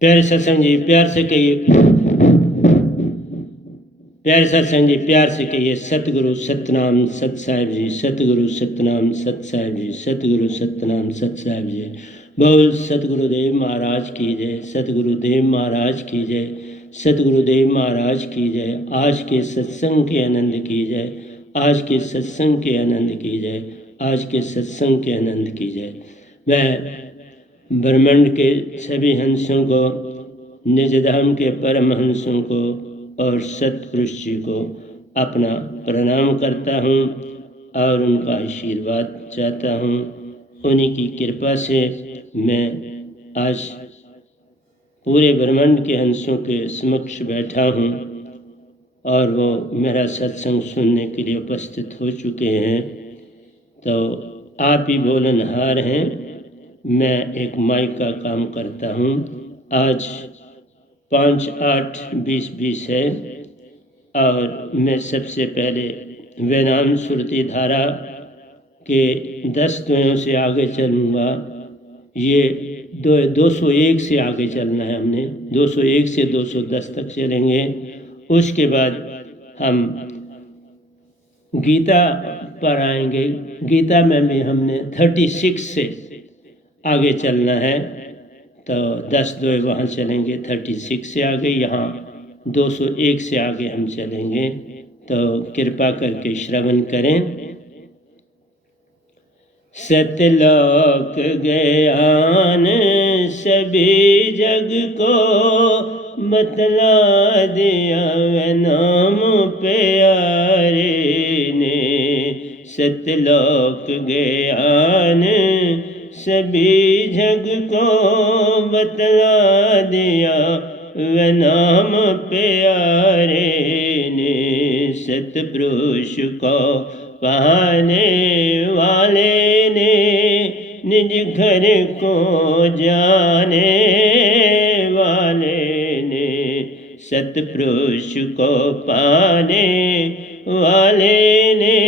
प्यारे सत्संग जी प्यार से कहिए, प्यारे सत्संग जी प्यार से कहिए, सतगुरु सतनाम सत साहिब जी, सतगुरु सतनाम सत साहिब जी, सतगुरु सतनाम सत साहिब जी। बोल सतगुरुदेव महाराज की जय, सतगुरुदेव महाराज की जय, सतगुरुदेव महाराज की जय। आज के सत्संग के आनंद की जय, आज के सत्संग के आनंद की जय, आज के सत्संग के आनंद की जय। मैं ब्रह्मांड के सभी हंसों को, निज धाम के परमहंसों को और सतपुरुष जी को अपना प्रणाम करता हूँ और उनका आशीर्वाद चाहता हूँ। उन्हीं की कृपा से मैं आज पूरे ब्रह्मांड के हंसों के समक्ष बैठा हूँ और वो मेरा सत्संग सुनने के लिए उपस्थित हो चुके हैं। तो आप ही बोलनहार हैं, मैं एक माइक का काम करता हूँ। आज 5-8-20-20 है और मैं सबसे पहले वेदांत श्रुति धारा के 10 द्वयों से आगे चलूँगा। ये 201 से आगे चलना है हमने, 201 से 210 तक चलेंगे। उसके बाद हम गीता पर आएंगे। गीता में भी हमने 36 से आगे चलना है, तो 10 द्वय वहाँ चलेंगे। 36 से आगे, यहाँ 201 से आगे हम चलेंगे, तो कृपा करके श्रवण करें। सतलोक ज्ञान सभी जग को बतला दिया वे नाम प्यारे ने। सतलोक ज्ञान सभी जग को बतला दिया वे नाम प्यारे ने। सतपुरुष को पाने वाले ने निज घर को जाने वाले ने। सतपुरुष को पाने वाले ने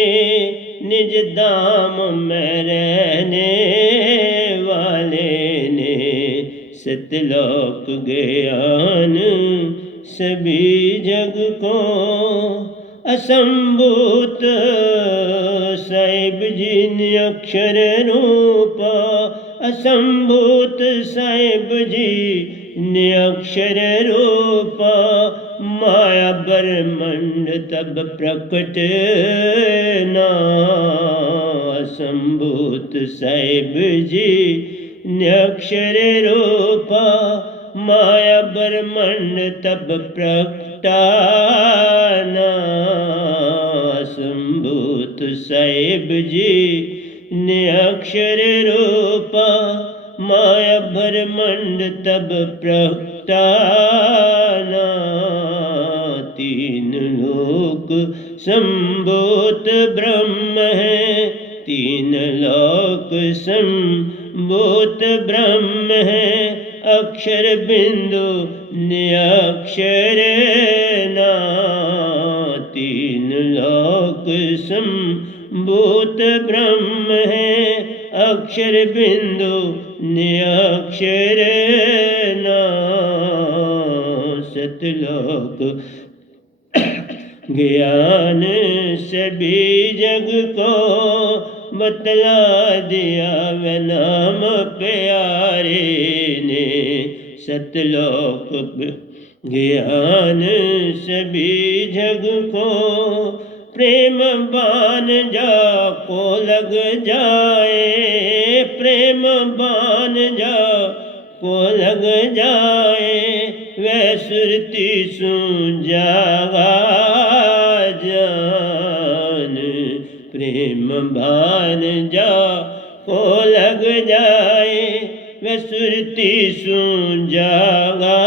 निज धाम में रहने वाले ने। सतलोक ज्ञान सभी जग को असंभूत साहिब जी ने अक्षर रूप। असंभूत साहिब जी ने अक्षर रूप। माया ब्रह्मंड तब प्रकट ना। असंभूत साहिब जी ने अक्षर रूप। माया ब्रह्मंड तब प्रकटाना। असंभूत साहिब जी ने अक्षर रूप। माया ब्रह्मंड तब प्रकटाना। तीन लोक संभूत ब्रह्म है। तीन लोक संभूत ब्रह्म है। अक्षर बिंदु निअक्षर ना। तीन लोक संभूत ब्रह्म है। अक्षर बिंदु निअक्षर ना। सतलोक ज्ञान सभी जग को बतला दिया वे नाम प्यारे ने। सतलोक ज्ञान सभी जग को प्रेम बान जा को लग जाए। प्रेम बान जा को लग जाए। वह सुरती सुन जागा जान। प्रेम बान जा को लग जाए। वह सुरती सुन जागा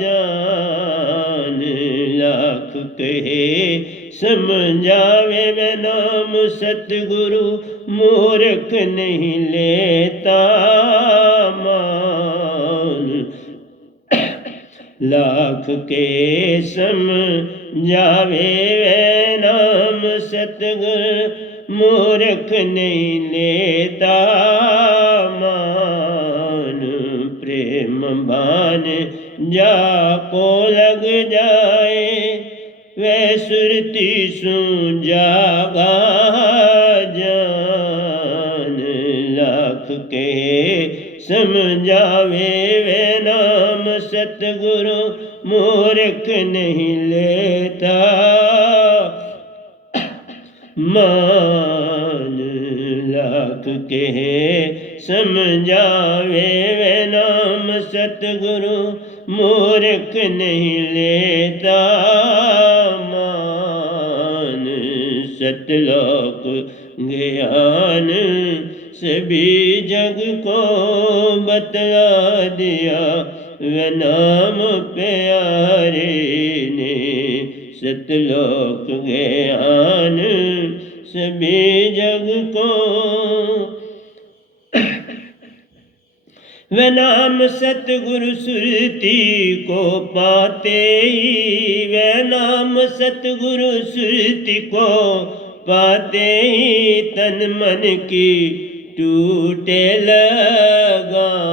जान। लाख कहे समझावे वे नाम सतगुरु मूर्ख नहीं लेता मान। लाख के समझावे वे नाम सतगुरु मूर्ख नहीं लेता मान। प्रेम भान जाको लग जाए, वह सुरती सु जागा जान। लाख के समझावे वे नाम सतगुरु मूर्ख नहीं लेता मान। लाख के समझावे वे नाम सतगुरु मूर्ख नहीं लेता मान। सतलोक ज्ञान सभी जग को बतला दिया, वे नाम प्यारे ने। सतलोक ज्ञान सभी जग को, वे नाम सतगुरु सुरती को पाते ही, वे नाम सतगुरु सुरती को पाते ही, तन मन की टूटे लगाम।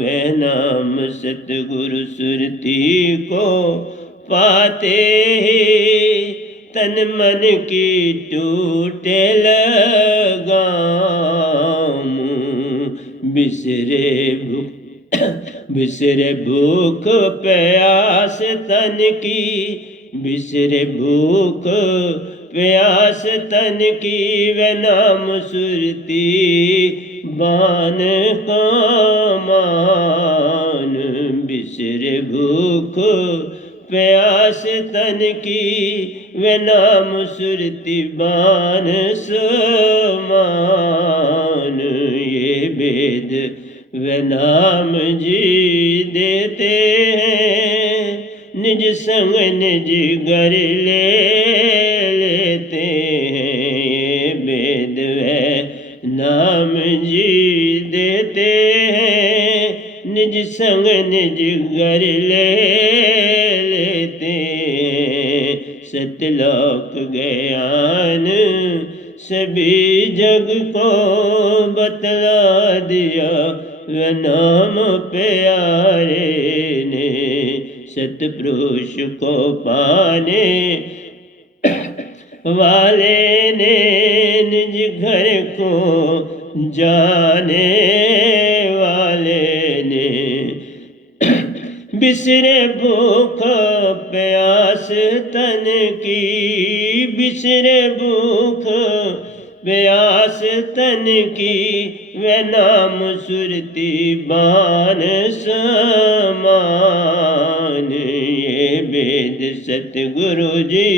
वे नाम सतगुरु सुरती को पाते ही, तन मन की टूटे लगाम। बिसरे भूख प्यास तन की, बिसरे भूख प्यास तन की, वे नाम सुरती बान का मान। बिसरे भूख प्यास तन की, वे नाम सुरती बान समान। ये वेद वे नाम जी देते हैं, निज संग निज घर ले लेते हैं। ये वेद वे नाम जी देते हैं, निज संग निज घर ले लेते हैं। सतलोक ज्ञान सभी जग को बतला दिया, वे नाम प्यारे ने। सतपुरुष को पाने वाले ने, निज घर को जाने वाले ने। बिसरे भूख प्यास तन की, बिसरे भूख प्यास तन की, वे नाम सुरती बान समान। ये वेद सतगुरु जी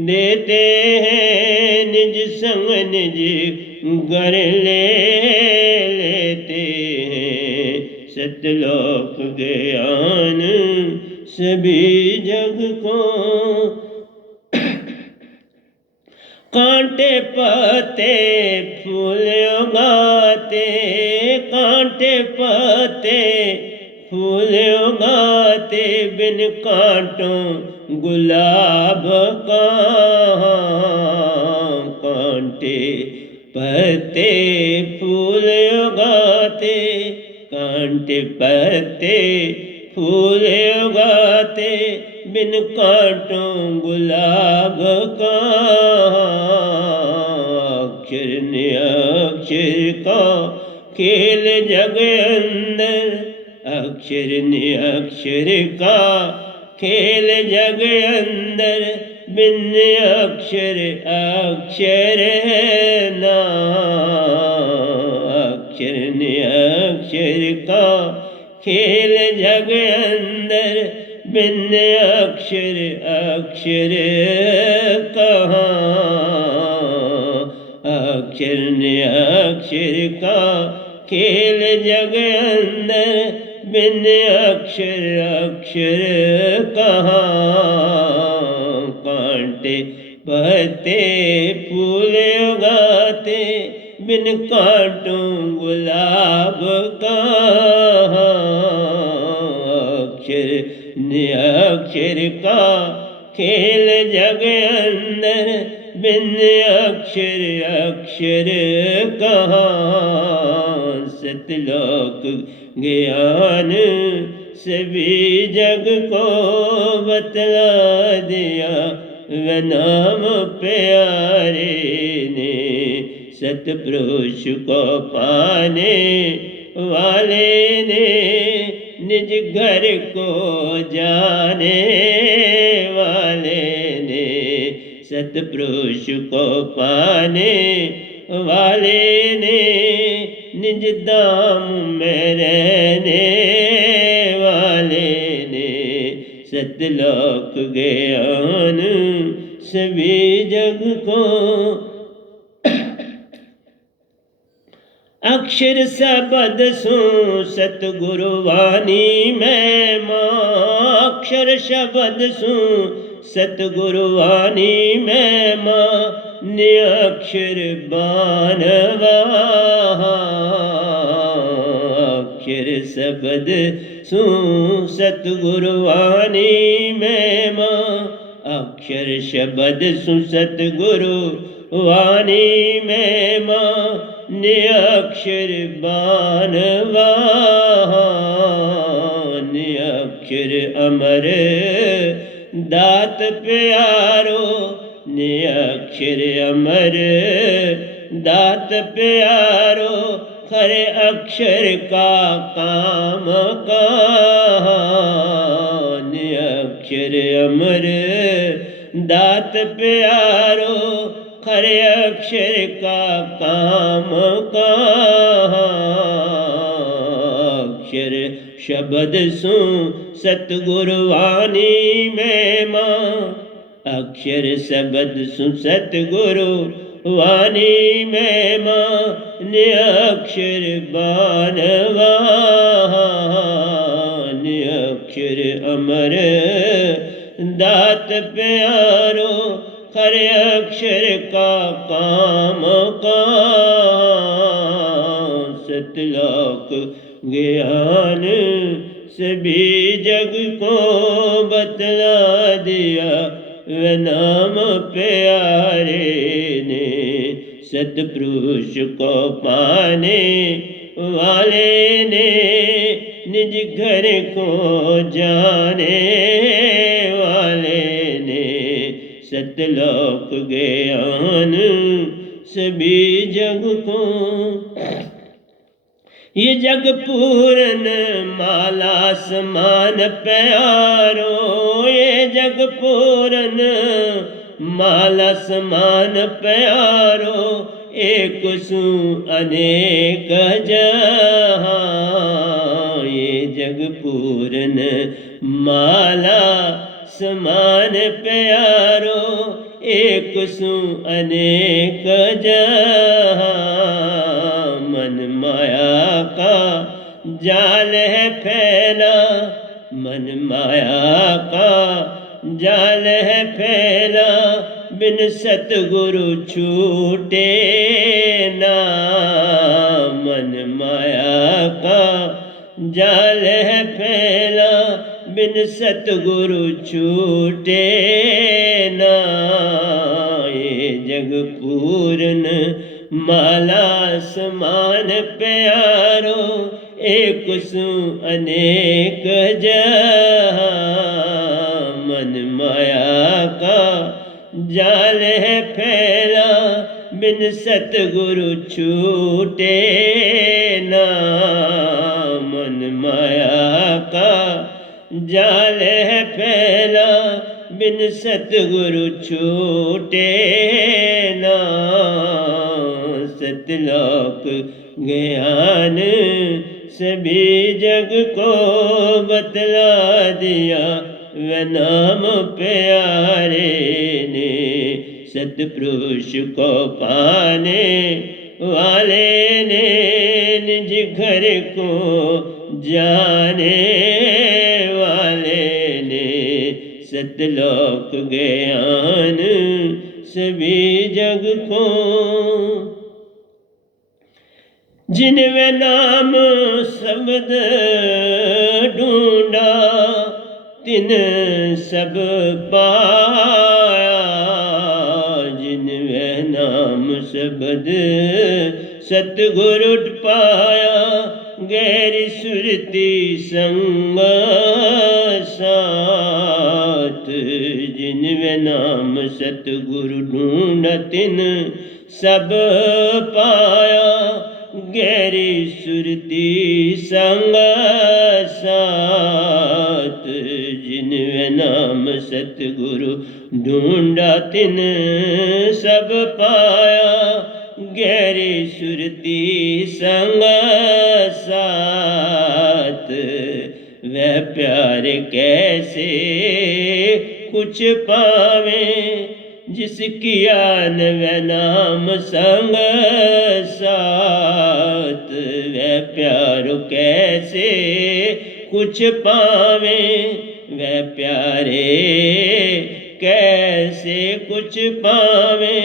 देते हैं, निज संग निज घर ले लेते हैं। सतलोक ज्ञान सभी जग को, कांटे पत्ते फूल उगाते, कांटे पत्ते फूल उगाते, बिन कांटों गुलाब कहाँ। कांटे पत्ते फूल उगाते, कांटे पत्ते फूल उगाते, बिन कांटों गुलाब कहाँ। अक्षर ने अक्षर का खेल जग अंदर, अक्षर ने अक्षर का खेल जग अंदर, बिन अक्षर अक्षर ना। अक्षर ने अक्षर का खेल जग अंदर, बिन अक्षर अक्षर कहाँ। अक्षर ने अक्षर का खेल जग अंदर, बिन अक्षर अक्षर कहाँ। कांटे पत्ते फूल उगाते, बिन कांटों गुलाब कहाँ। अक्षर ने अक्षर का खेल जग अंदर, बिन अक्षर अक्षर कहाँ। सतलोक ज्ञान सभी जग को बतला दिया वह नाम प्यारे ने। सतपुरुष को पाने वाले ने निज घर को जाने वाले ने। सतपुरुष को पाने वाले ने निज धाम में रहने वाले ने। सतलोक ज्ञान सभी जग को अक्षर शब्द सु सतगुरु वाणी में माँ। अक्षर शब्द सु सतगुरु वाणी में माँ। निअक्षर बानवा अक्षर शब्द सु सतगुरु वाणी में माँ। अक्षर शब्द सु सतगुरु वाणी में माँ। निअक्षर बानवा निअक्षर अमर दात प्यारो। निअक्षर अमर दात प्यारो। खरे अक्षर का काम कहाँ। निअक्षर अमर दात प्यारो। खरे अक्षर का काम कहाँ। अक्षर शब्द सु सतगुरु वाणी में माँ। अक्षर शब्द सु सतगुरु वाणी में माँ। निअक्षर बानवा निअक्षर अमर दात प्यारो। खरे अक्षर का काम कहाँ। सतलोक ज्ञान सभी जग को बतला दिया वह नाम प्यारे ने। सतपुरुष को पाने वाले ने निज घर को जाने वाले ने। सतलोक ज्ञान सभी जग को ये जग पूर्ण माला समान प्यारो। ये जग पूर्ण माला समान प्यारो। एक सु अनेक जहाँ ये जग पूर्ण माला समान प्यारो। एक सु अनेक जहाँ मन माया का जाल है फैला। मन माया का जाल है फैला। बिन सतगुरु छूटे ना। मन माया का जाल है फैला। बिन सतगुरु छूटे ना। ये जग पूर्ण माला समान प्यारो। एक सु अनेक जहाँ मन माया का जाल है फैला। बिन सतगुरु छूटे ना। मन माया का जाल है फैला। बिन सतगुरु छूटे ना। सतलोक ज्ञान सभी जग को बतला दिया वह नाम प्यारे ने। सतपुरुष को पाने वाले ने निज घर को जाने वाले ने। सतलोक ज्ञान सभी जग को जिनमें नाम शब्द ढूंढा तिन सब पाया। जिनमें नाम शब्द सतगुरु उठ पाया गहरी सुरती संग साथ। जिन वे नाम सतगुरु ढूंढ तिन सब पाया गहरी सुरती संग साथ। जिन वे नाम सतगुरु ढूंढा तिन सब पाया गहरी सुरती संग साथ। वह प्यार कैसे कुछ पावे जिसकी आन वह नाम संग साथ। वह प्यार कैसे कुछ पावे वह प्यारे कैसे कुछ पावे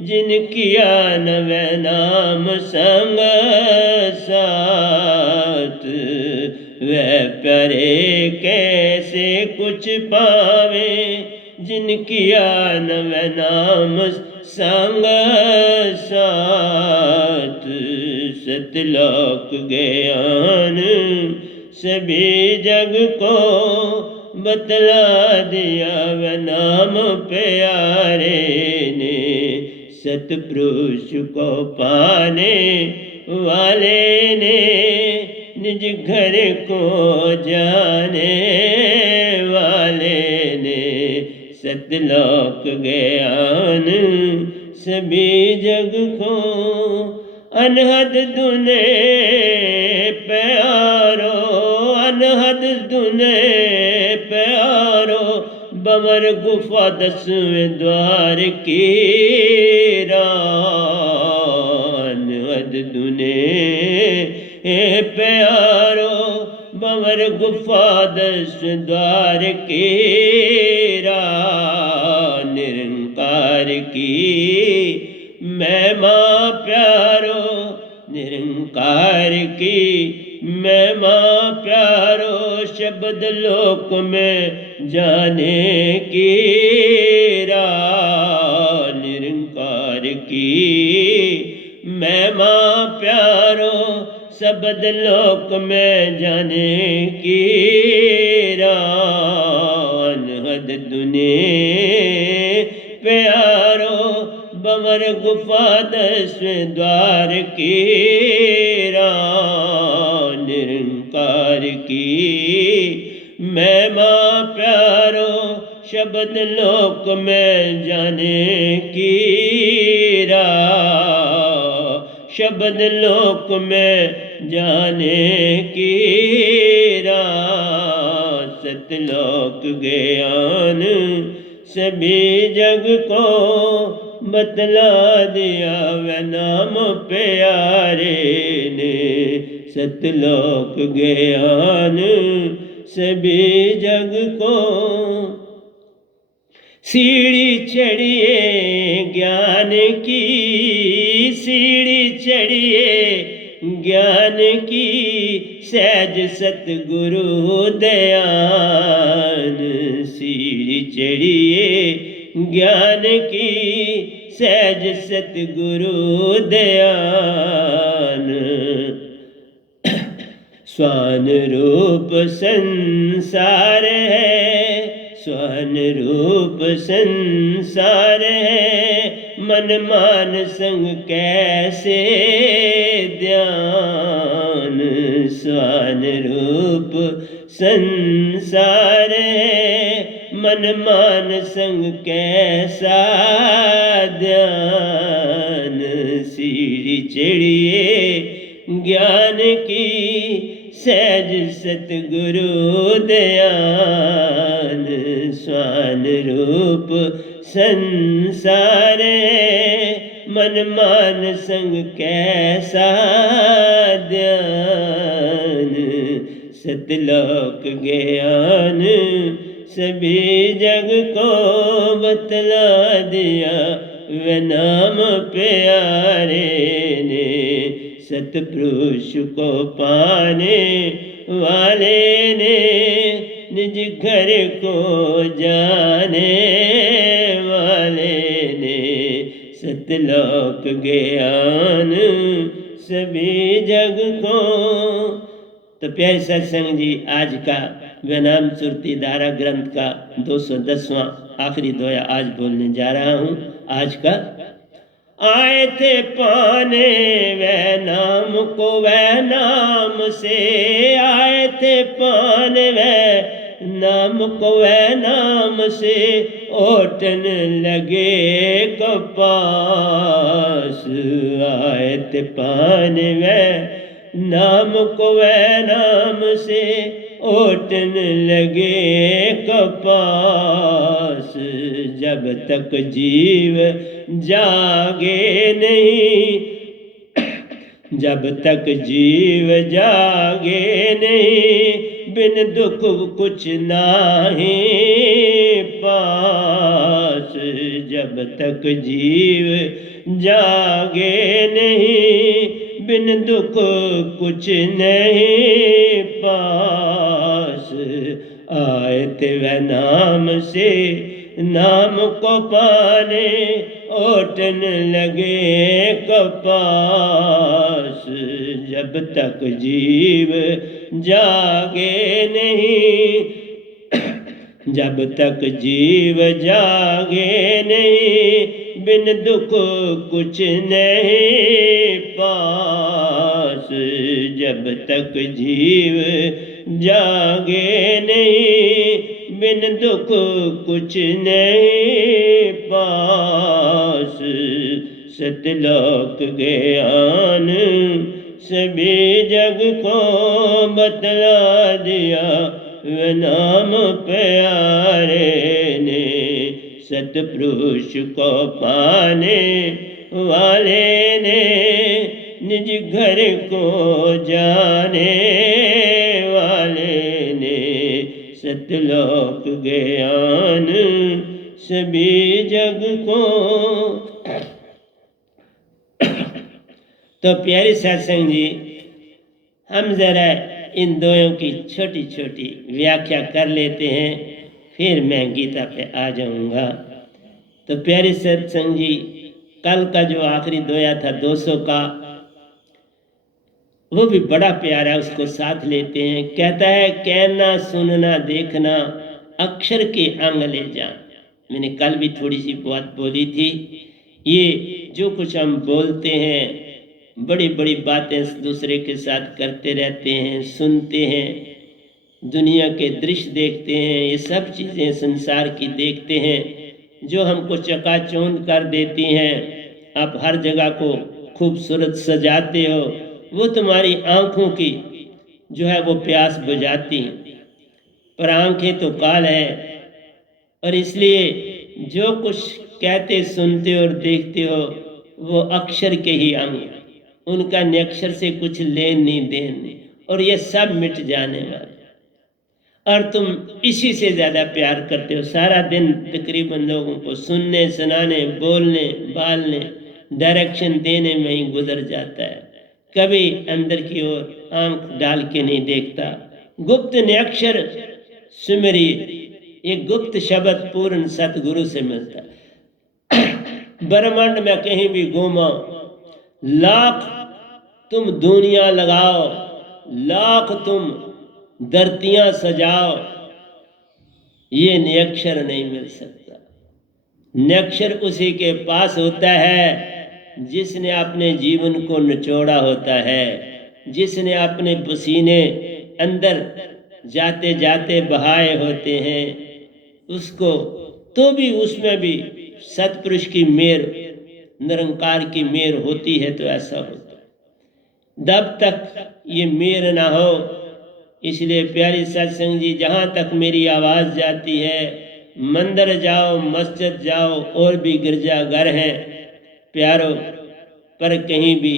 जिनकी आन वह नाम संग साथ। वह प्यारे कैसे कुछ पावे जिनकी आन वह नाम संग साथ। सतलोक ज्ञान सभी जग को बतला दिया वह नाम प्यारे ने। सतपुरुष को पाने वाले ने निज घर को जाने वाले ने। सतलोक ज्ञान सभी जग को अनहद दुने प्यारो अनहद दुने प्यारो। बमर गुफा 10वें द्वार की रान अनहद दुने प्यारो। बमर गुफा 10वें द्वार की रान। निरंकार की महिमा प्यारो निरंकार की महिमा प्यारो। शब्द लोक में जाने की राह। निरंकार की महिमा प्यारो शब्द लोक में जाने की राह। अनहद दुने प्यारो बमर गुफा 10वें द्वार की राह। निरंकार की महिमा प्यारो शब्द लोक में जाने की राह। शब्द लोक में जाने की राह। सतलोक ज्ञान सभी जग को बतला दिया वह नाम प्यारे ने। सतलोक ज्ञान सभी जग को सीढ़ी चढ़िए ज्ञान की सीढ़ी चढ़िए ज्ञान की सहज सतगुरु दयान। सीढ़ी चढ़िए ज्ञान की सहज सतगुरु दयान। स्वान रूप संसार है स्वान रूप संसार है। मन मान संग कैसे ध्यान। स्वान रूप संसार है मन मान संग कैसा ध्यान। सीढ़ी चढ़िए ज्ञान की सहज सतगुरु दयान। स्वान रूप संसार है मन मान संग कैसा ध्यान। सतलोक ज्ञान सभी जग को बतला दिया वह नाम प्यारे ने। सतपुरुष को पाने वाले ने निज घर को जाने वाले ने। सतलोक ज्ञान सभी जग को। तो प्यारे सत्संग जी, आज का वनाम सुरती धारा ग्रंथ का 210वां आखिरी दोया आज बोलने जा रहा हूँ। आज का आए थे पाने वह नाम को, वह नाम से आए थे पाने वह नाम को, वह नाम से ओटन लगे कपास। आए थे पाने वह नाम को, वह नाम से ओटन लगे कपास। जब तक जीव जागे नहीं, जब तक जीव जागे नहीं, बिन दुख कुछ नाही पास। जब तक जीव जागे नहीं, बिन दुख कुछ नहीं पास। आए थे वह नाम से, नाम को पाने ओटन लगे कपास। जब तक जीव जागे नहीं, जब तक जीव जागे नहीं, बिन दुख कुछ नहीं पास। जब तक जीव जागे नहीं, बिन दुख कुछ नहीं पास। सतलोक ज्ञान सभी जग को बतला दिया, वह नाम प्यारे ने। सतपुरुष को पाने वाले ने, निज घर को जाने वाले ने। सतलोक ज्ञान सभी जग को। तो प्यारे सत्संग जी, हम जरा इन दोयों की छोटी छोटी व्याख्या कर लेते हैं, फिर मैं गीता पे आ जाऊंगा। तो प्यारे सत्संग जी, कल का जो आखिरी दोया था 200 का, वो भी बड़ा प्यारा है, उसको साथ लेते हैं। कहता है, कहना सुनना देखना अक्षर के अंग ले जा। मैंने कल भी थोड़ी सी बात बोली थी। ये जो कुछ हम बोलते हैं, बड़ी बड़ी बातें दूसरे के साथ करते रहते हैं, सुनते हैं, दुनिया के दृश्य देखते हैं, ये सब चीज़ें संसार की देखते हैं जो हमको चकाचौंध कर देती हैं। आप हर जगह को खूबसूरत सजाते हो, वो तुम्हारी आँखों की जो है वो प्यास बुझाती हैं, पर आँखें तो काल है। और इसलिए जो कुछ कहते सुनते और देखते हो वो अक्षर के ही अंग, उनका निरक्षर से कुछ लेन नहीं देन नहीं, और ये सब मिट जाने वाले। और तुम इसी से ज़्यादा प्यार करते हो। सारा दिन तकरीबन लोगों को सुनने सुनाने बोलने बालने डायरेक्शन देने में ही गुजर जाता है, कभी अंदर की ओर आंख डाल के नहीं देखता। गुप्त निरक्षर सुमरी, ये गुप्त शब्द पूर्ण सतगुरु से मिलता है। ब्रह्मांड में कहीं भी घूमो, लाख तुम दुनिया लगाओ, लाख तुम धरतियां सजाओ, ये निरक्षर नहीं मिल सकता। निरक्षर उसी के पास होता है जिसने अपने जीवन को निचोड़ा होता है, जिसने अपने पसीने अंदर जाते जाते बहाए होते हैं। उसको तो भी उसमें भी सतपुरुष की मेर, निरंकार की मेर होती है, तो ऐसा होता है। जब तक ये मेर ना हो, इसलिए प्यारी सत्संग जी, जहाँ तक मेरी आवाज़ जाती है, मंदिर जाओ, मस्जिद जाओ, और भी गिरजाघर हैं प्यारो, पर कहीं भी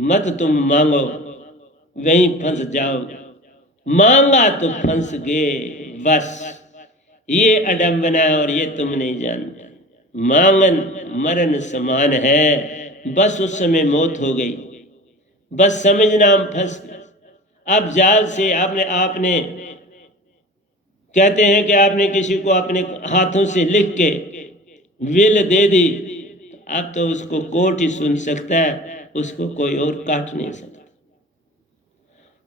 मत तुम मांगो, वहीं फंस जाओगे। मांगा तो फंस गए, बस ये अडम्बना है और ये तुम नहीं जानते। मांगन मरण समान है, बस उस समय मौत हो गई, बस समझना हम फंस गए। अब जाल से आपने कहते हैं कि आपने किसी को अपने हाथों से लिख के विल दे दी, अब तो उसको कोर्ट ही सुन सकता है, उसको कोई और काट नहीं सकता।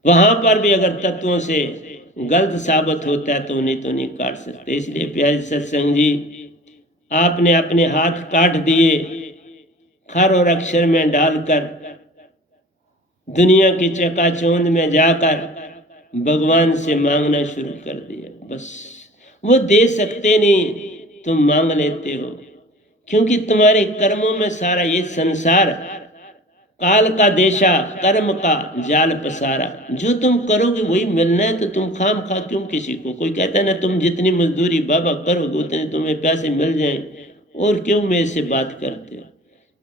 वहां पर भी अगर तत्वों से गलत साबित होता है तो उन्हें तो नहीं काट सकते। इसलिए प्यारे सत्संग जी, आपने अपने हाथ काट दिए, खर और अक्षर में डालकर दुनिया की चकाचौंध में जाकर भगवान से मांगना शुरू कर दिया। बस वो दे सकते नहीं, तुम मांग लेते हो, क्योंकि तुम्हारे कर्मों में सारा ये संसार काल का देशा, कर्म का जाल पसारा। जो तुम करोगे वही मिलना है, तो तुम खाम खा क्यों किसी को। कोई कहता है ना, तुम जितनी मजदूरी बाबा करोगे उतने तुम्हें पैसे मिल जाएं, और क्यों मेरे से बात करते हो।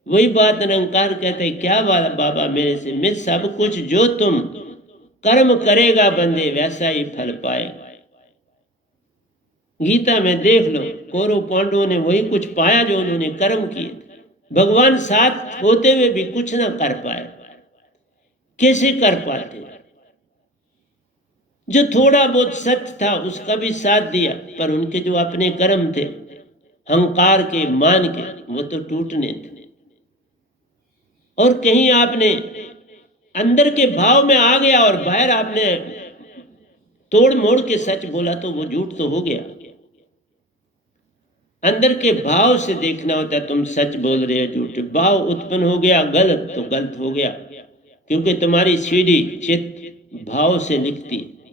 वही बात निरंकार कहते हैं, क्या बाबा मेरे से, मैं सब कुछ, जो तुम कर्म करेगा बंदे वैसा ही फल पाएगा। गीता में देख लो, कौरव पांडवों ने वही कुछ पाया जो उन्होंने कर्म किए। भगवान साथ होते हुए भी कुछ ना कर पाए। कैसे कर पाते? जो थोड़ा बहुत सत्य था उसका भी साथ दिया, पर उनके जो अपने कर्म थे अहंकार के, मान के, वो तो टूटने थे। और कहीं आपने अंदर के भाव में आ गया और बाहर आपने तोड़ मोड़ के सच बोला तो वो झूठ तो हो गया। अंदर के भाव से देखना होता है, तुम सच बोल रहे हो झूठ। भाव उत्पन्न हो गया गलत तो गलत हो गया, क्योंकि तुम्हारी सीढ़ी चित्त भाव से लिखती है।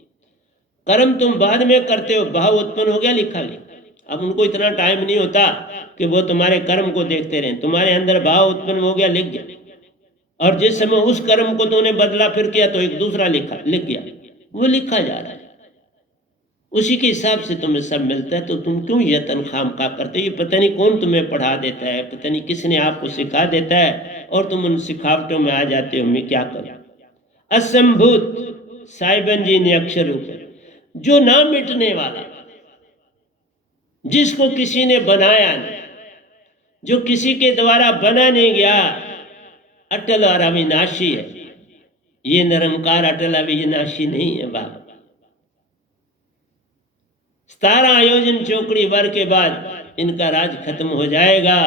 कर्म तुम बाद में करते हो, भाव उत्पन्न हो गया, लिखा गया। अब उनको इतना टाइम नहीं होता कि वो तुम्हारे कर्म को देखते रहें। तुम्हारे अंदर भाव उत्पन्न हो गया, लिख गया, और जिस समय उस कर्म को तुमने बदला फिर किया तो एक दूसरा लिख गया। वो लिखा जा रहा है, उसी के हिसाब से तुम्हें सब मिलता है। तो तुम क्यों यत्न खाम खा करते हो? ये पता नहीं कौन तुम्हें पढ़ा देता है, पता नहीं किसने आपको सिखा देता है, और तुम उन सिखावटों में आ जाते हो। मैं क्या करूं? असंभूत साहिबन जी ने अक्षर रूप है, जो ना मिटने वाला, जिसको किसी ने बनाया नहीं, जो किसी के द्वारा बना नहीं गया, अटल और अविनाशी है। ये निरंकार अटल अविनाशी नहीं है बाबा। 17 आयोजन चौकड़ी वर के बाद इनका राज खत्म हो जाएगा।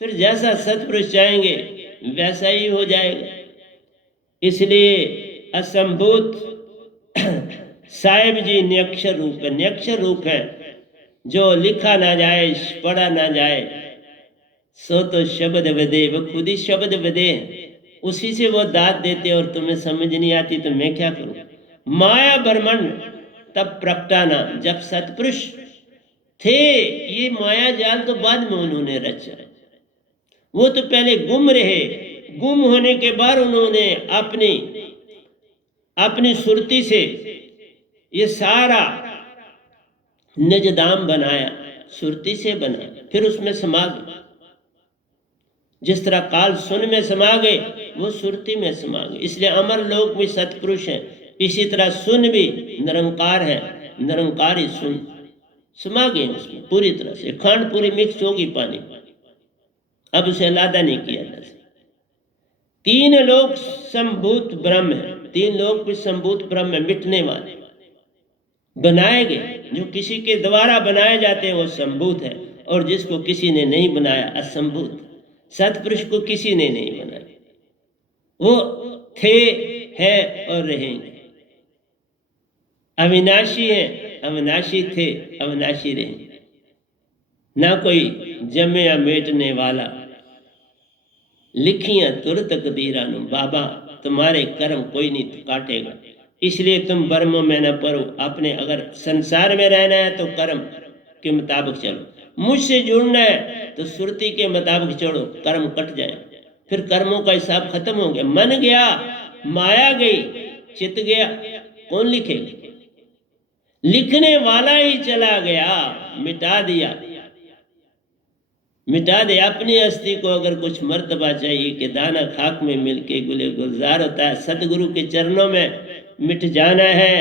फिर जैसा सतपुरुष चाहेंगे वैसा ही हो जाएगा। इसलिए असंभूत साहिब जी निरक्षर रूप है। निरक्षर रूप है, जो लिखा ना जाए, पढ़ा ना जाए, सो तो शब्द वदे। वो खुद ही शब्द वदे, उसी से वो दाद देते। और तुम्हें समझ नहीं आती तो मैं क्या करूं? माया ब्रह्मांड तब प्रगटाना, जब सतपुरुष थे। ये माया जाल तो बाद में उन्होंने रचा। वो तो पहले गुम रहे, गुम होने के बाद उन्होंने अपनी सुरती से ये सारा निजदाम बनाया, सुरती से बनाया, फिर उसमें समा गए। जिस तरह काल सुन में समा गए, वो सुरती में समा गए। इसलिए अमर लोक में सतपुरुष है, इसी तरह सुन भी निरंकार है, निरंकार ही सुन समा गए उसमें पूरी तरह से। खांड पूरी मिक्स होगी पानी, अब उसे अलादा नहीं किया जा सकता। 3 लोक संभूत ब्रह्म है, 3 लोक भी संभूत ब्रह्म है, मिटने वाले बनाए गए। जो किसी के द्वारा बनाए जाते हैं वो संभूत है, और जिसको किसी ने नहीं बनाया असंभूत। सतपुरुष को किसी ने नहीं बनाया, वो थे, है और रहेंगे। अविनाशी है, अविनाशी थे, अविनाशी रहेंगे। ना कोई जमे या मेटने वाला, लिखियां तुर तकदीरा नु। बाबा तुम्हारे कर्म कोई नहीं काटेगा, इसलिए तुम ब्रह्म में न पढ़ो। अपने अगर संसार में रहना है तो कर्म के मुताबिक चलो, मुझसे जुड़ना है तो सुरती के मुताबिक चलो, कर्म कट जाए। फिर कर्मों का हिसाब खत्म हो गया। मन गया, माया गई, चित गया, कौन लिखेगा? लिखने वाला ही चला गया, मिटा दिया, मिटा दे अपनी अस्थि को। अगर कुछ मर्तबा चाहिए कि दाना खाक में मिलके गुले गुलजार होता है, सतगुरु के चरणों में मिट जाना है,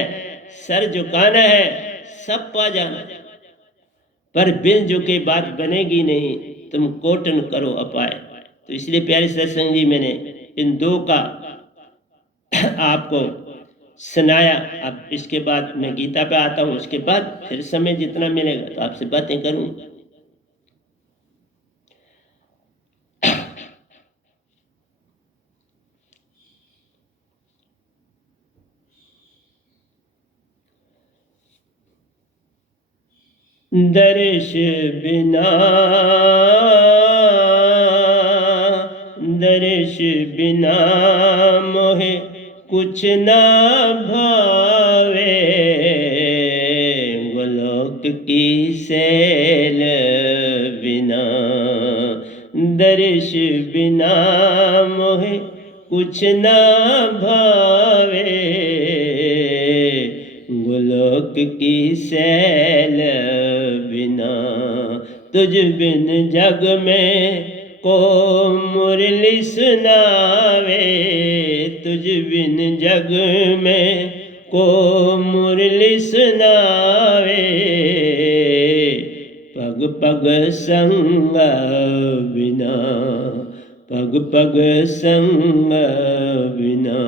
सर झुकाना है, सब पा जाना। पर बिन झुके बात बनेगी नहीं, तुम कोटन करो अपाय। तो इसलिए प्यारे सत्संग जी, मैंने इन 2 का आपको सुनाया। अब इसके बाद मैं गीता पे आता हूँ, उसके बाद फिर समय जितना मिलेगा तो आपसे बातें करूँगा। दर्श बिना दर्श बिना मोहे कुछ ना भावे, गोलोक की सैल बिना दर्श बिना मोहे कुछ ना भावे, गोलोक की सैल बिना तुझ बिन जग में को मुरली सुनावे, तुझ बिन जग में को मुरली सुनावे, पग पग संग बिना पग पग संग बिना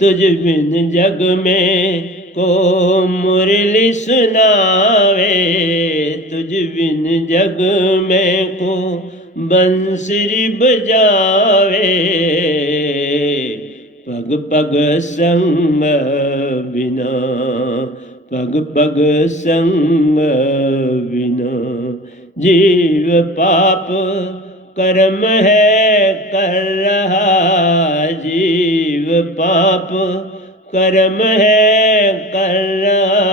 तुझ बिन जग में को मुरली सुनावे, तुझ बिन जग में को बंसुरी बजावे, पग पग संग बिना पग पग संग बिना जीव पाप कर्म है कर रहा, जीव पाप कर्म है कर रहा,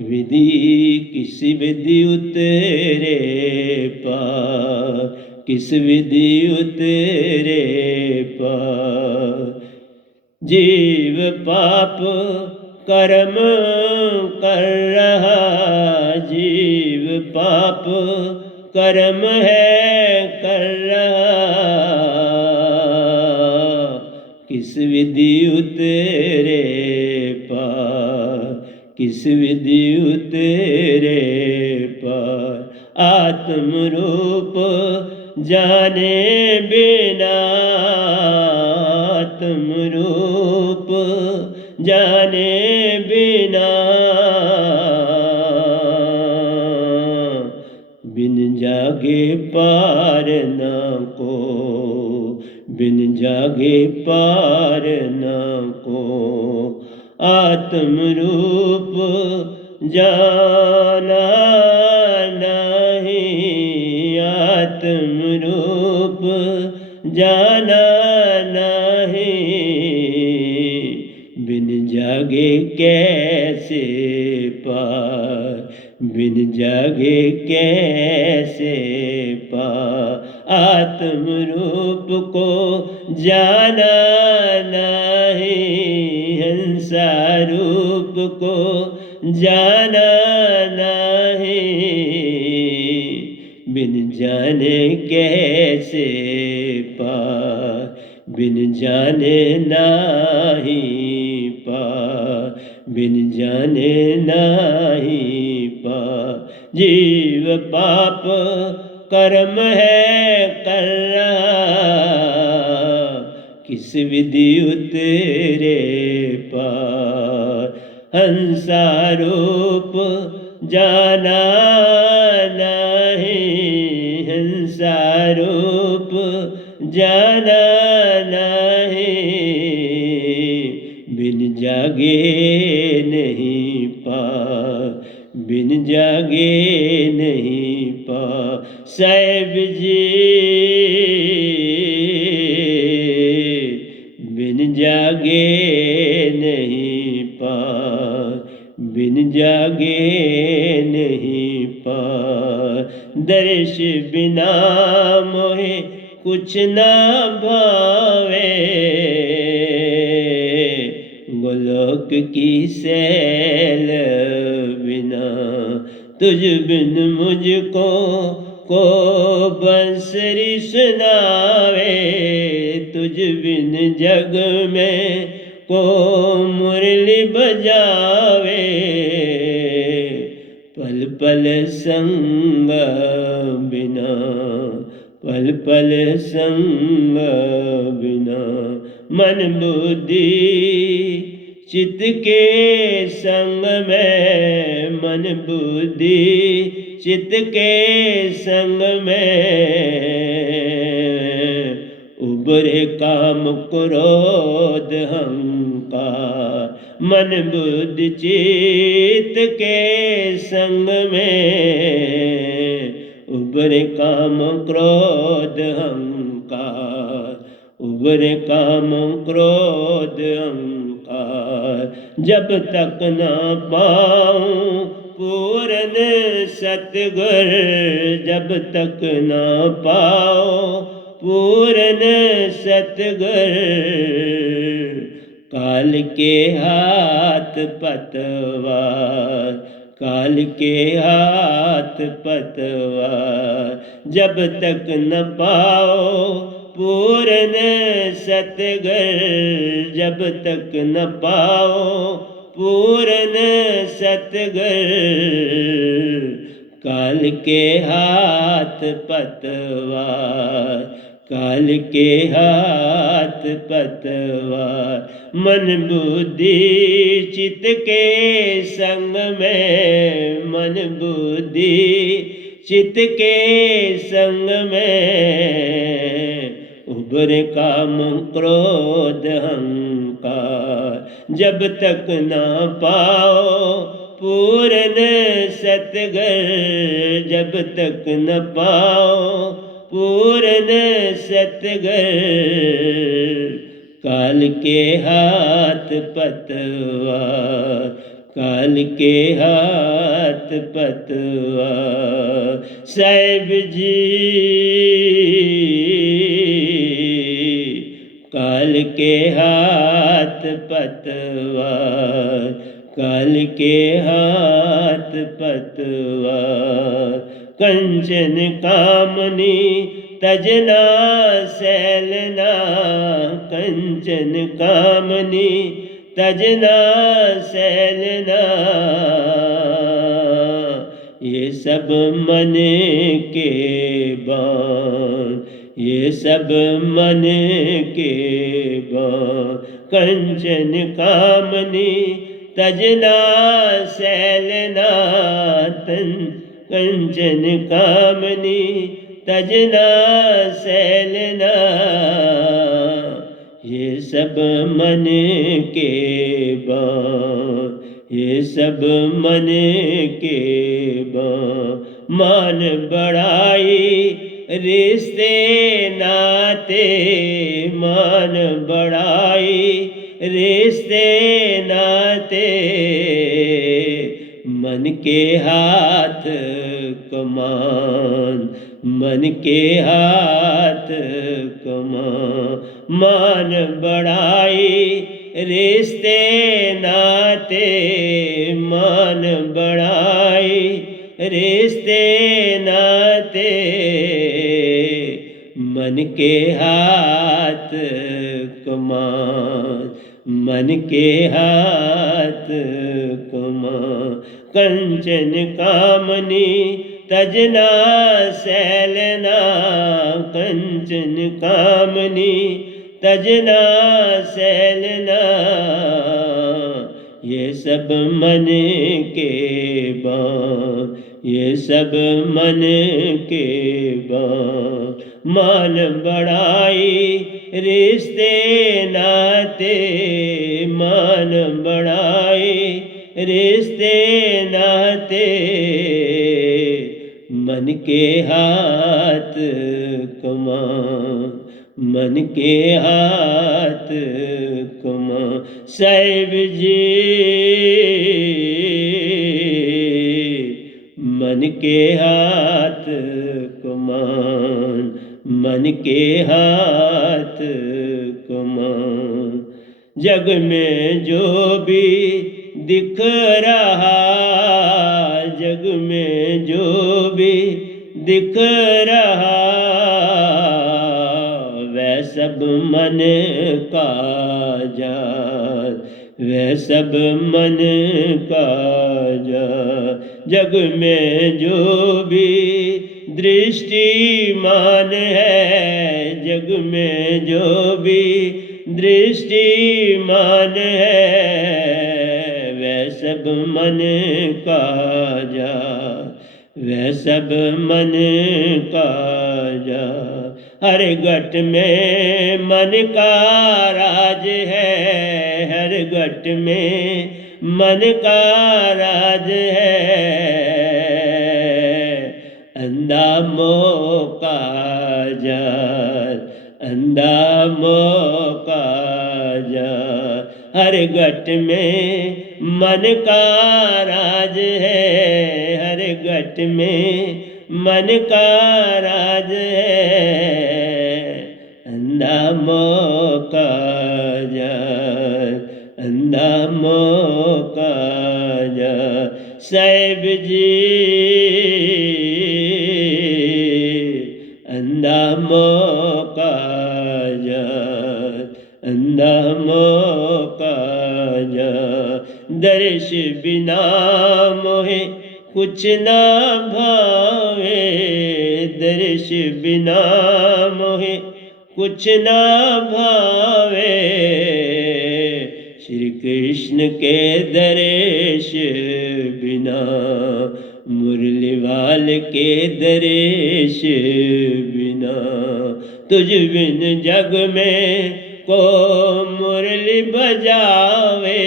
विधि किस विधि उतरे पार, किस विधि उतरे पार, जीव पाप कर्म कर रहा, जीव पाप कर्म है कर रहा, किस विधि उतरे पार, किस विधि उतरे पार, आत्म रूप जाने बिना, आत्म रूप जाने बिना, बिन जागे पार न को, बिन जागे पार न को, आत्म रूप जाना नहीं, आत्म रूप जाना नहीं, बिन जागे कैसे पार, बिन जागे कैसे पार, आत्म रूप को जाना नहीं, हंसा रूप को जाना नहीं, बिन जाने कैसे पार, बिन जाने नहीं पार, बिन जाने नहीं पार, जीव पाप कर्म है कर रहा, किस विधि उतरे पार, हंसा रूप जाना नहीं, हंसा रूप जाना नहीं, बिन जागे नहीं पार, बिन जागे नहीं पार, साहिब जी बिन जागे नहीं पार, बिन जागे नहीं पार, दर्श बिना मोहे कुछ ना भावे, गोलोक की सैल बिना तुझ बिन मुझको को बंसुरी सुनावे, तुझ बिन जग में को मुरली बजावे, पल पल संग बिना पल पल संग बिना, मन बुद्धि चित्त के संग में, मन बुद्धि चित्त के संग में, उबरे काम क्रोध अहंकार, मन बुद्धि चित्त के संग में उबरे काम क्रोध अहंकार, उबरे काम क्रोध अहंकार। जब तक न पाऊं पूर्ण सतगुर, जब तक न पाओ पूर्ण सतगुर, काल के हाथ पतवार, काल के हाथ पतवार। जब तक न पाओ पूर्ण सतगुर, जब तक न पाओ पूर्ण सतगुर, काल के हाथ पतवार, काल के हाथ पतवार। मन बुद्धि चित्त के संग में, मन बुद्धि चित्त के संग में उबरे काम क्रोध अहंकार। जब तक न पाओ पूर्ण सतगुर, जब तक न पाओ पूर्ण सतगुर, काल के हाथ पतवार, काल के हाथ पतवार। साहिब जी काल के हाथ पतवार, काल के हाथ पतवार। कंचन कामनी तजना सैलना, कंचन कामनी तजना सैलना, ये सब मन के बाण, ये सब मन के बाण। कंचन कामनी तजना सैलना, कंचन कामनी तजना सैलना, ये सब मन के बाण, ये सब मन के बाण। मान बढ़ाई रिश्ते नाते, मान बढ़ाई रिश्ते नाते, मन के हाथ कमान, मन के हाथ कमान। मान बढ़ाई रिश्ते नाते, मान बढ़ाई रिश्ते नाते, मन के हाथ कमान, मन के हाथ कमान। कंचन कामनी तजना सैलना, कंचन कामनी तजना सैलना, ये सब मन के बाण, ये सब मन के बाण। मान बढ़ाई रिश्ते नाते, मान बढ़ाई रिश्ते नाते, मन के हाथ कमान, मन के हाथ कमान। साहिब जी मन के हाथ कमान, मन के हाथ कमान। जग में जो भी दिख रहा, जग में जो भी दिख रहा, वह सब मन का जाल, वह सब मन का जाल। जग में जो भी दृष्टिमान है, जग में जो भी दृष्टिमान है, वह सब मन का जाल, वह सब मन का जाल। हर घट में मन का राज है, हर घट में मन का राज है। अंधा मोह का जाल, अंधा मोह का जाल, हर घट में मन का राज है। हर घट में मन का राज है। अंधा मोह का जाल, अंधा मोह का जाल। साहिब जी अंधा मोह का जाल, अंधा मोह का जाल। दर्श बिना मोहे कुछ ना भावे, दर्श बिना मोहे कुछ ना भावे। श्री कृष्ण के दर्श बिना, मुरली वाल के दर्श बिना, तुझ बिन जग में को मुरली बजावे,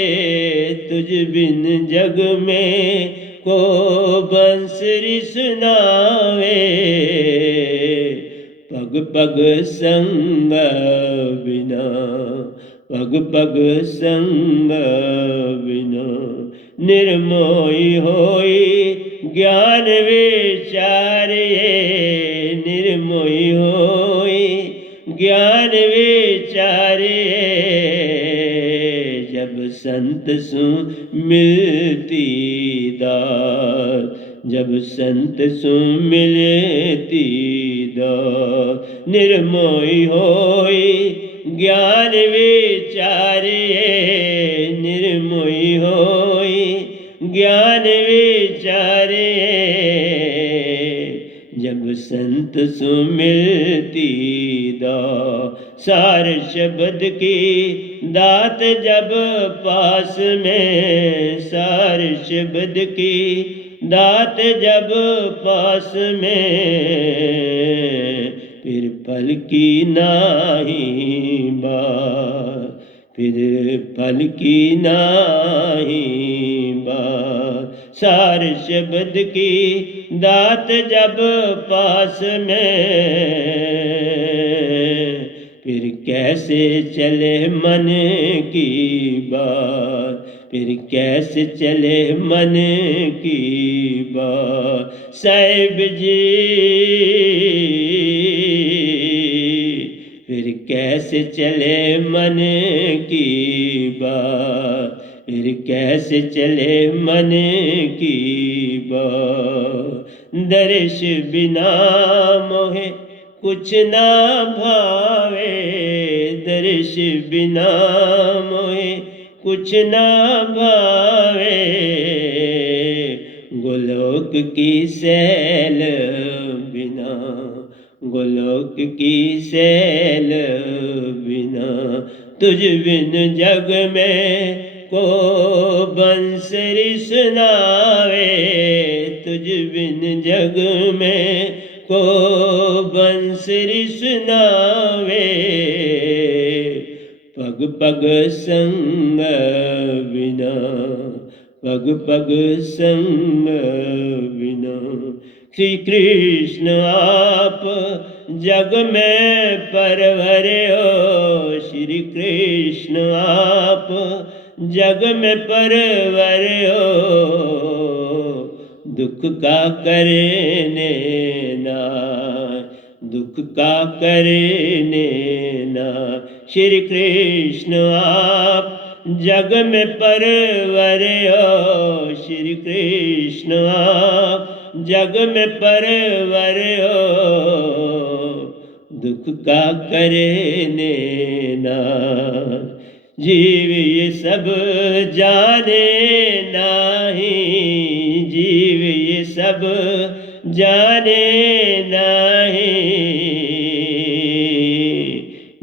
तुझ बिन जग में को बंसुरी सुनावे। पग पग संग बिना, पग पग संग बिना, निर्मोही होई ज्ञान विचारिए, निर्मोही होई ज्ञान विचारिए। जब संत सु मिलती दात, जब संत सु मिलती दात, निर्मोही होई ज्ञान विचारिए, निर्मोही होई ज्ञान विचारिए। जब संत सु मिलती दात, सार शब्द की दात जब पास में, सार शब्द की दात जब पास में, फिर फल की नाही बात, फिर फल की नाही बात। सार शब्द की दात जब पास में, फिर कैसे चले मन की बात, फिर कैसे चले मन की बात। साहिब जी फिर कैसे चले मन की बात, फिर कैसे चले मन की बात। दर्श बिना मोहे कुछ ना भावे, दर्श बिना मोहे कुछ ना भावे। गोलोक की सैल बिना, गोलोक की सैल बिना, तुझ बिन जग में को बंसुरी सुनावे, तुझ बिन जग में को बंसुरी सुनावे। पग पग संग बिना, पग पग संग बिना। श्री कृष्ण आप जग में परवरे हो, श्री कृष्ण आप जग में परवरे हो। दुख का करने ना, दुख का करने ना, श्री कृष्ण आप जग में परवरे हो, श्री कृष्ण आप जग में परवरे हो। दुख का करने ना, जीव ये सब जाने नाही, जीव ये सब जाने नाही।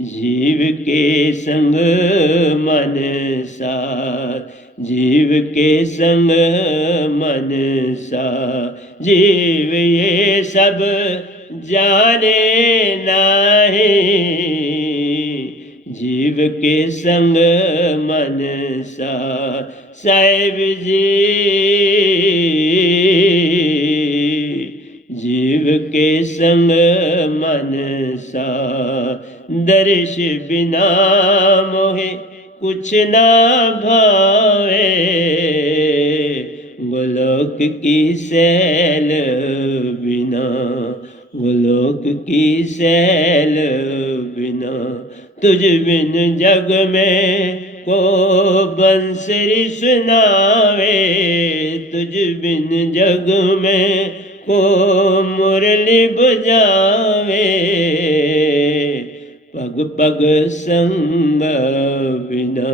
जीव के संग मन साथ, जीव के संग मन साथ। जीव ये सब जाने नाही, जीव जीव के संग मन सा साहिब जी, जीव के संग मन सा दर्श बिना मोहे कुछ ना भावे, गोलोक की सैल बिना, गोलोक की सैल बिना, तुझ बिन जग में को बंसरी सुनावे, तुझ बिन जग में को मुरली बजावे, पग पग संग बिना,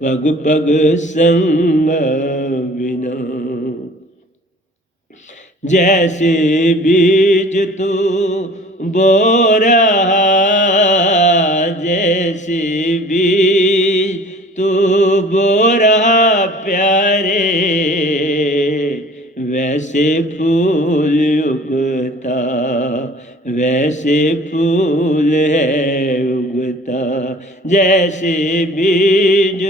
पग पग संग बिना। जैसे बीज तू बो रहा, जैसे बीज तू बो रहा प्यारे, वैसे फूल उगता, वैसे फूल है उगता। जैसे बीज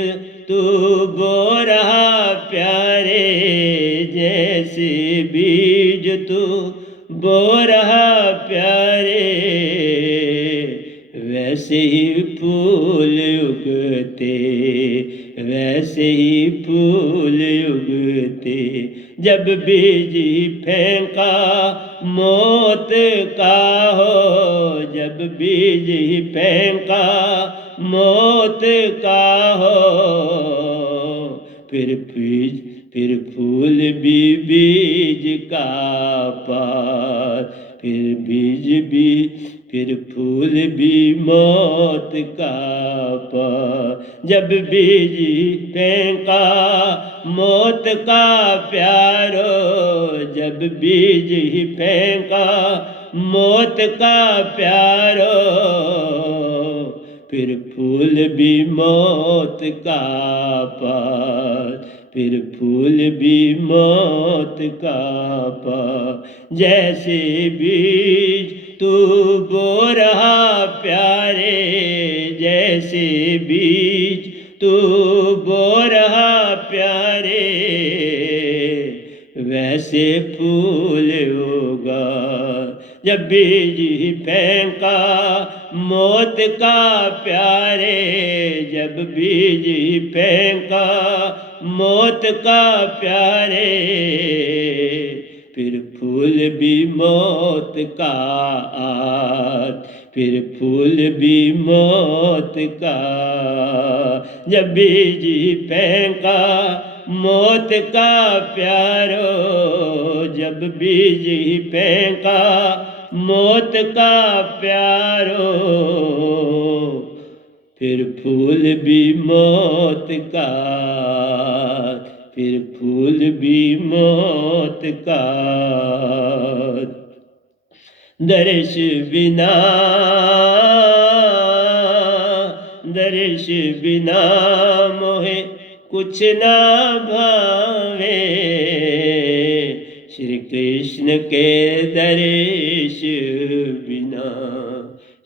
तू बो रहा प्यारे, जैसे बीज तू बो रहा प्यारे, वैसे ही फूल उगते, वैसे ही फूल उगते। जब बीज फेंका मौत का हो, जब बीज फेंका मौत का हो, फिर फूल भी बीज का पार, फिर फूल भी मौत का पार। जब बीज फेंका मौत का प्यारो, जब बीज फेंका मौत का प्यारो, फिर फूल भी मौत का पार, फिर फूल भी मौत का पार। जैसे बीज तू बो रहा प्यारे, जैसे बीज तू बो रहा प्यारे, वैसे फूल होगा। जब बीज फेंका मौत का प्यारे, जब बीज फेंका मौत का प्यारे, फिर फूल भी मौत का आत, फिर फूल भी मौत का। जब बीज फेंका मौत का प्यारो, जब बीज फेंका मौत का प्यारो, फिर फूल भी मौत का, फिर फूल भी मौत का। दर्श बिना, दर्श बिना मोहे कुछ ना भावे, श्री कृष्ण के दर्श बिना,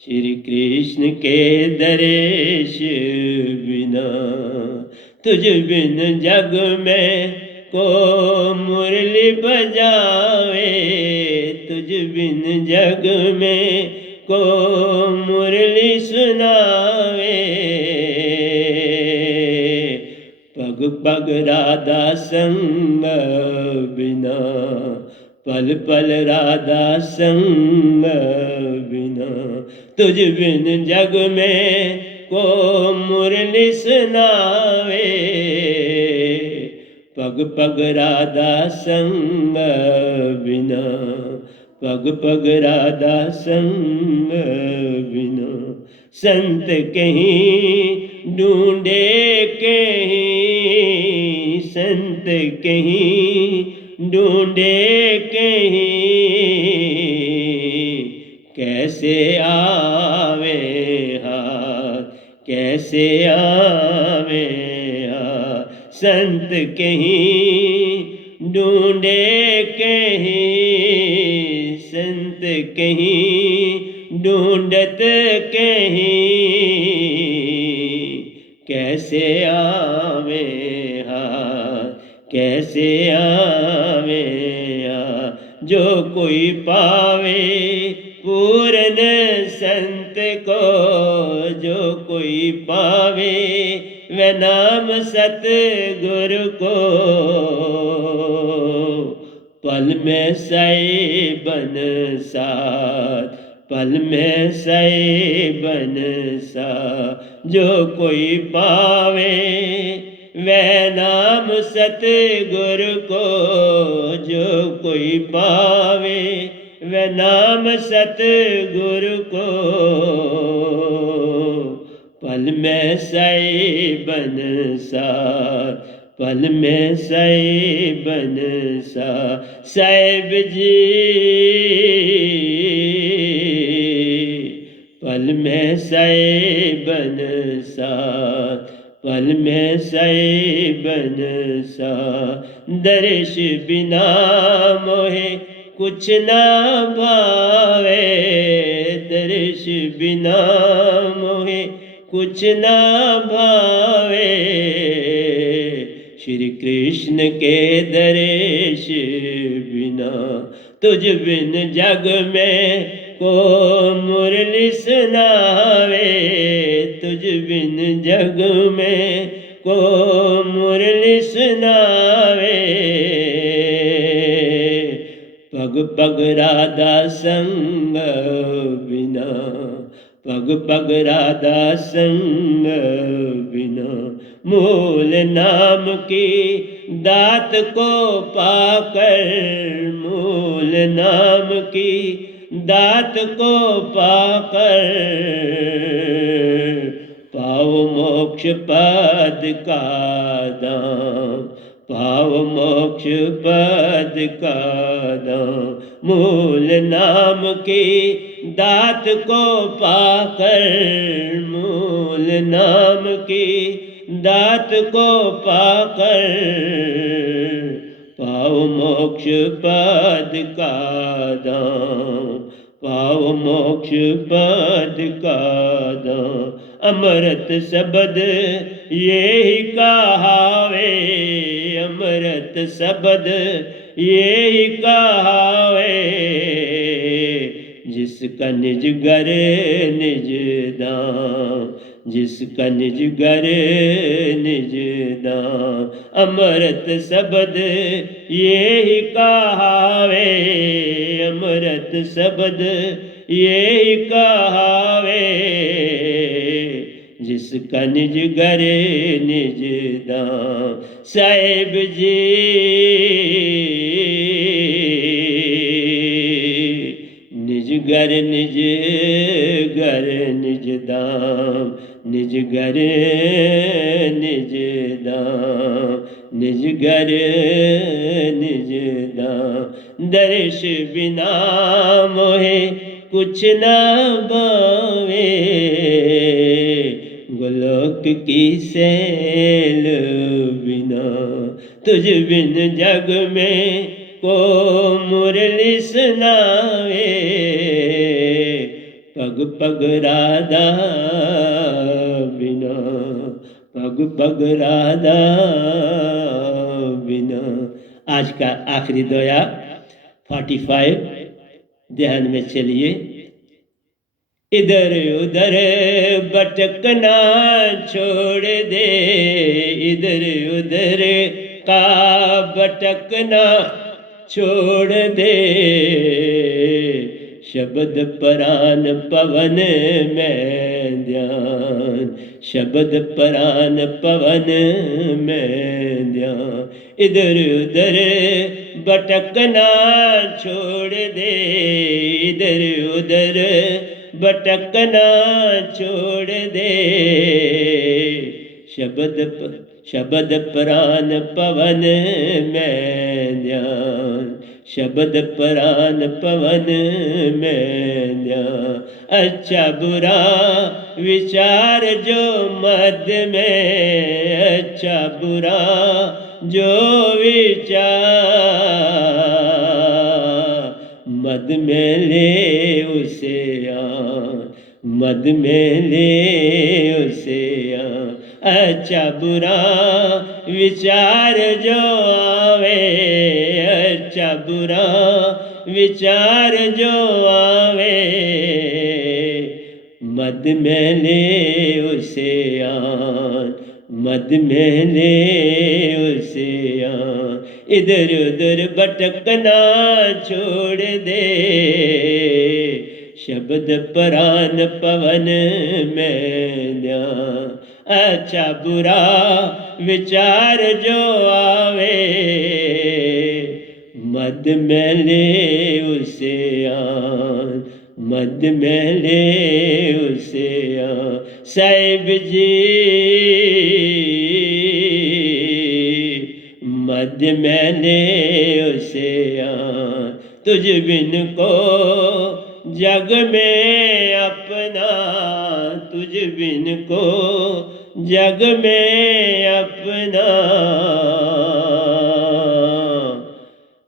श्री कृष्ण के दर्श बिना, तुझ बिन जग में को मुरली बजावे, तुझ बिन जग में को मुरली सुनावे। पग पग राधा संग बिना, पल पल राधा संग बिना, तुझ बिन जग में को मुरली सुनावे। पग पग राधा संग बिना, पग पग राधा संग बिना, संत कहीं ढूंढे कहीं, संत कहीं ढूंढे कहीं, कैसे आवे हाथ, कैसे आवे हाथ। संत कहीं ढूंढे कहीं, संत कहीं ढूंढत कहीं, कैसे आवे हाथ, कैसे आवे हाथ। जो कोई पावे पूरन संत को, जो कोई पावे वह नाम सतगुरु को। पल में सही बन साथ, पल में सही बन सा। जो कोई पावे वह नाम सतगुरु को, जो कोई पावे वह नाम सतगुरु को। पल में सही बन साथ, पल में सही बन सा। साहिब जी पल में सही बन साथ, पल में सही बन सा। दर्श बिना मोहे कुछ ना भावे, दर्श बिना मोहे कुछ ना भावे। श्री कृष्ण के दर्श बिना, तुझ बिन जग में को मुरली सुनावे, तुझ बिन जग में को मुरली सुनावे। पग पग राधा संग बिना, पग पग राधा संग बिना। मूल नाम की दात को पाकर, मूल नाम की दात को पाकर। पाओ मोक्ष पद का दाम, पाओ मोक्ष पद का दाम। मूल नाम की दात को पाकर, मूल नाम की दात को पाकर। पाओ मोक्ष पद का दाम, पाओ मोक्ष पद का दाम। अमृत शब्द ये ही कहावे, अमृत शब्द ये ही कहावे। जिसका निज घर निज दाम, जिसका निज घर निज दाम। अमृत शब्द ये ही कहावे, अमृत शब्द ये ही कहावे। जिसका निज घर निज दाम। साहिब जी निज घर निज घर निज दाम, निज घर निज दाम, निज घर निज दाम। दर्श बिना मोहे कुछ ना भावे, गोलोक की सैल बिना। तुझ बिन जग में को मुरली सुनावे। पग पग राधा बिना, पग पग राधा बिना। आज का आखिरी दोया 45 ध्यान में चलिए। इधर उधर भटकना छोड़ दे, इधर उधर का भटकना छोड़ दे। शब्द परान पवन में ध्यान, शब्द परान पवन में ध्यान। इधर उधर भटकना छोड़ दे, इधर उधर भटकना छोड़ दे। शब्द प्राण पवन में ध्यान, शब्द प्राण पवन में ध्यान। अच्छा बुरा विचार जो मद में, अच्छा बुरा जो विचार मद में ले उसे आ, मद में ले उसे आ। अच्छा बुरा विचार जो आवे, अच्छा बुरा विचार जो आवे, मद में ले उसे आन, मद में ले उसे आन, इधर उधर भटकना छोड़ दे, शब्द परान पवन में ध्यान। अच्छा बुरा विचार जो आवे, मद में ले उसे आन, मद में ले उसे आन। साहिब जी मद में ले उसे आन, तुझ बिन को जग में अपना, तुझ बिन को जग में अपना,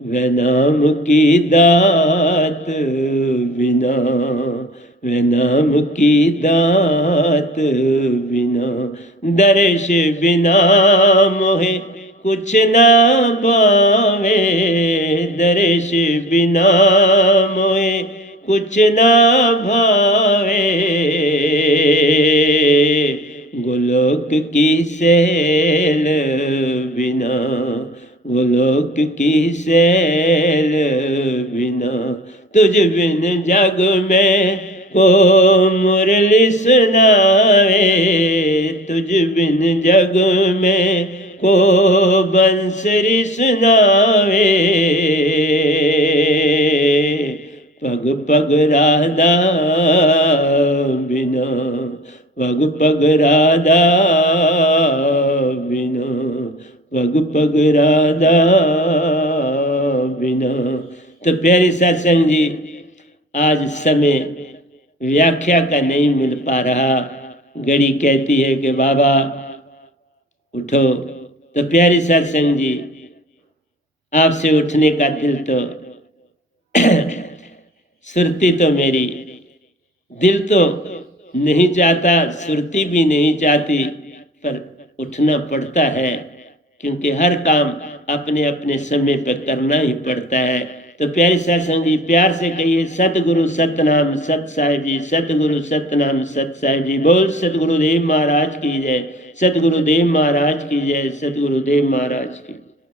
वे नाम की दात बिना, वे नाम की दात बिना, दर्श बिना मोहे कुछ ना पावे, दर्श बिना मोहे कुछ ना भावे, गोलोक की सैल बिना, गोलोक की सैल बिना, तुझ बिन जग में को मुरली सुनावे, तुझ बिन जग में को बंसरी सुनावे, पग पग राधा बिना, पग पग राधा बिना, पग पग राधा बिना। तो प्यारी सत्संग जी, आज समय व्याख्या का नहीं मिल पा रहा, घड़ी कहती है कि बाबा उठो। तो प्यारी सत्संग जी, आपसे उठने का दिल तो सुरती तो मेरी, दिल तो नहीं चाहता, सुरती भी नहीं चाहती, पर उठना पड़ता है, क्योंकि हर काम अपने अपने समय पर करना ही पड़ता है। तो प्यारी सत्संग जी, प्यार से कहिए सतगुरु सतनाम सत साहिब जी, सतगुरु सतनाम सत साहिब जी। बोल सतगुरुदेव महाराज की जय, सतगुरुदेव महाराज की जय, सतगुरुदेव महाराज की।